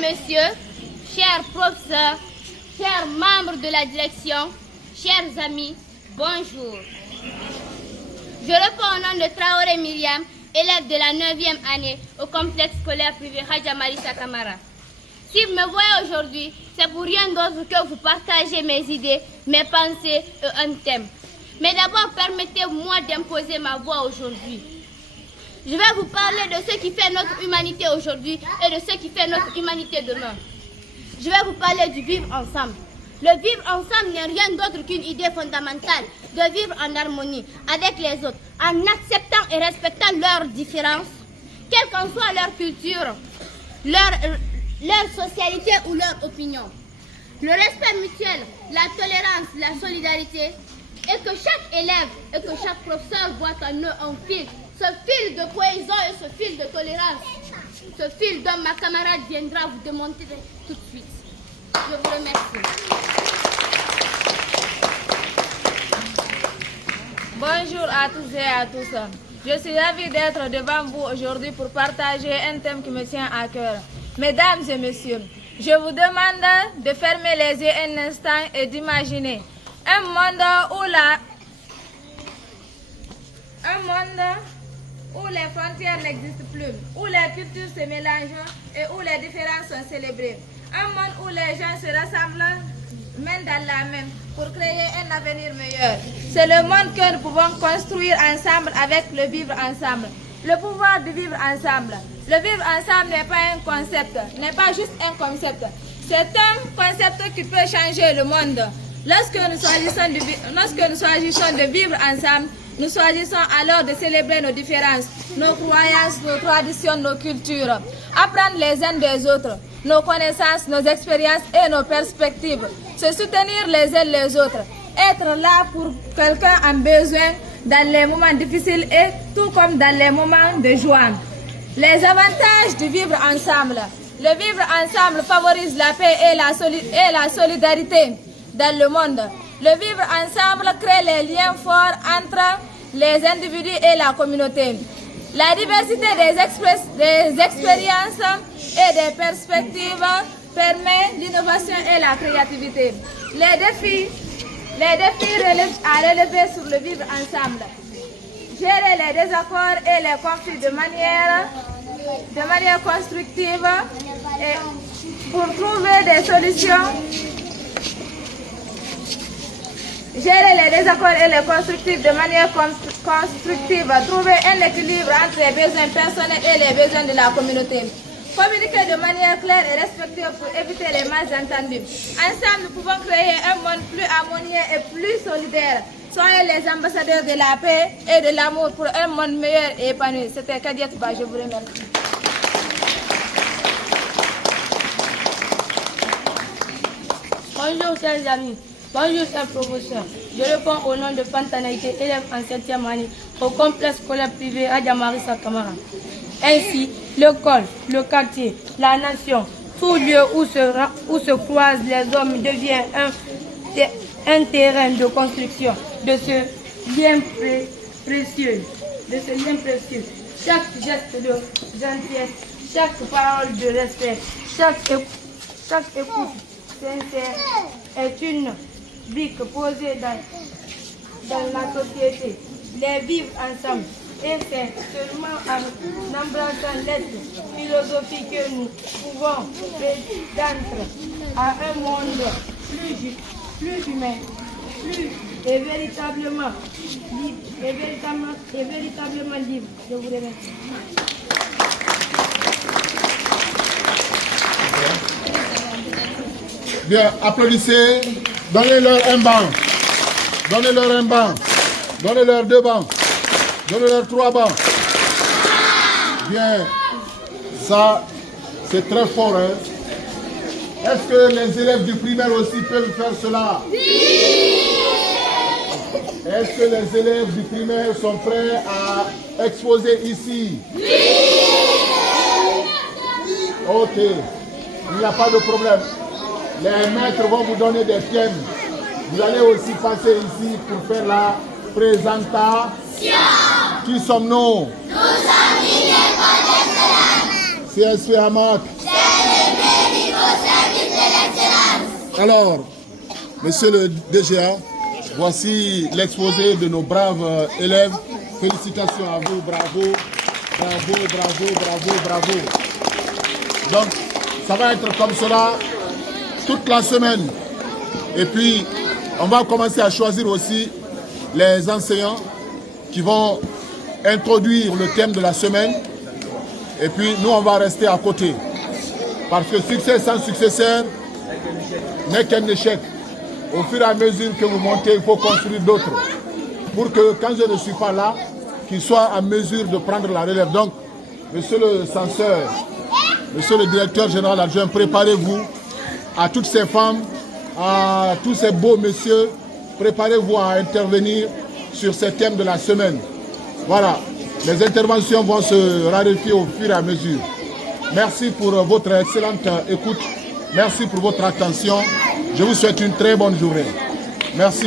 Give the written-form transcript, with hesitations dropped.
messieurs, chers professeurs, chers membres de la direction, chers amis, bonjour. Je réponds au nom de Traoré Myriam, élève de la 9e année au complexe scolaire privé Hadja Marissa Camara. Si vous me voyez aujourd'hui, c'est pour rien d'autre que vous partagez mes idées, mes pensées et un thème. Mais d'abord, permettez-moi d'imposer ma voix aujourd'hui. Je vais vous parler de ce qui fait notre humanité aujourd'hui et de ce qui fait notre humanité demain. Je vais vous parler du vivre ensemble. Le vivre ensemble n'est rien d'autre qu'une idée fondamentale de vivre en harmonie avec les autres, en acceptant et respectant leurs différences, quelle qu'en soit leur culture, leur socialité ou leur opinion. Le respect mutuel, la tolérance, la solidarité, et que chaque élève et que chaque professeur voit en eux un fil, ce fil de cohésion et ce fil de tolérance, ce fil dont ma camarade viendra vous démontrer tout de suite. Je vous remercie. Bonjour à tous et à tous. Je suis ravie d'être devant vous aujourd'hui pour partager un thème qui me tient à cœur. Mesdames et messieurs, je vous demande de fermer les yeux un instant et d'imaginer un monde où les frontières n'existent plus, où les cultures se mélangent et où les différences sont célébrées. Un monde où les gens se rassemblent main dans la main pour créer un avenir meilleur. C'est le monde que nous pouvons construire ensemble avec le vivre ensemble. Le pouvoir de vivre ensemble. Le vivre ensemble n'est pas un concept, n'est pas juste un concept. C'est un concept qui peut changer le monde. Lorsque nous choisissons de vivre ensemble, nous choisissons alors de célébrer nos différences, nos croyances, nos traditions, nos cultures. Apprendre les uns des autres, nos connaissances, nos expériences et nos perspectives. Se soutenir les uns les autres. Être là pour quelqu'un en besoin dans les moments difficiles et tout comme dans les moments de joie. Les avantages de vivre ensemble. Le vivre ensemble favorise la paix et la solidarité dans le monde. Le vivre ensemble crée les liens forts entre les individus et la communauté. La diversité des expériences et des perspectives permet l'innovation et la créativité. Les défis à relever sur le vivre ensemble. Gérer les désaccords et les conflits de manière constructive et pour trouver des solutions. Gérer les désaccords et les constructifs de manière constructive. Trouver un équilibre entre les besoins personnels et les besoins de la communauté. Communiquer de manière claire et respectueuse pour éviter les malentendus. Ensemble, nous pouvons créer un monde plus harmonieux et plus solidaire. Soyez les ambassadeurs de la paix et de l'amour pour un monde meilleur et épanoui. C'était Kadiat Ba, je vous remercie. Bonjour chers amis, bonjour chers professeurs. Je réponds au nom de Fantanaïté, élève en 7e année au complexe scolaire privé Hadja Marissa Camara. Ainsi, l'école, le quartier, la nation, tout lieu où se croisent les hommes devient un terrain de construction de ce lien précieux. Chaque geste de gentillesse, chaque parole de respect, chaque écoute sincère est une brique posée dans la société. Les vivre ensemble. Et c'est seulement en embrassant cette philosophie que nous pouvons prétendre à un monde plus humain, et véritablement libre. Je vous remercie. Bien, applaudissez, donnez-leur un banc, donnez-leur un banc, donnez-leur 2 bancs. Donnez-leur 3 bancs. Bien. Ça, c'est très fort. Hein? Est-ce que les élèves du primaire aussi peuvent faire cela? Oui. Est-ce que les élèves du primaire sont prêts à exposer ici? Oui. Ok. Il n'y a pas de problème. Les maîtres vont vous donner des thèmes. Vous allez aussi passer ici pour faire la présentation. Qui sommes-nous? Nous sommes l'école d'excellence. CSP Hamak. C'est le Alors, monsieur le DGA, voici l'exposé de nos braves élèves. Félicitations à vous, bravo, bravo, bravo, bravo, bravo. Donc, ça va être comme cela toute la semaine. Et puis, on va commencer à choisir aussi les enseignants qui vont introduire le thème de la semaine. Et puis, nous, on va rester à côté. Parce que succès sans successeur n'est qu'un échec. Au fur et à mesure que vous montez, il faut construire d'autres. Pour que, quand je ne suis pas là, qu'ils soient en mesure de prendre la relève. Donc, monsieur le censeur, monsieur le directeur général adjoint, préparez-vous à toutes ces femmes, à tous ces beaux messieurs, préparez-vous à intervenir sur ces thèmes de la semaine. Voilà, les interventions vont se raréfier au fur et à mesure. Merci pour votre excellente écoute. Merci pour votre attention. Je vous souhaite une très bonne journée. Merci.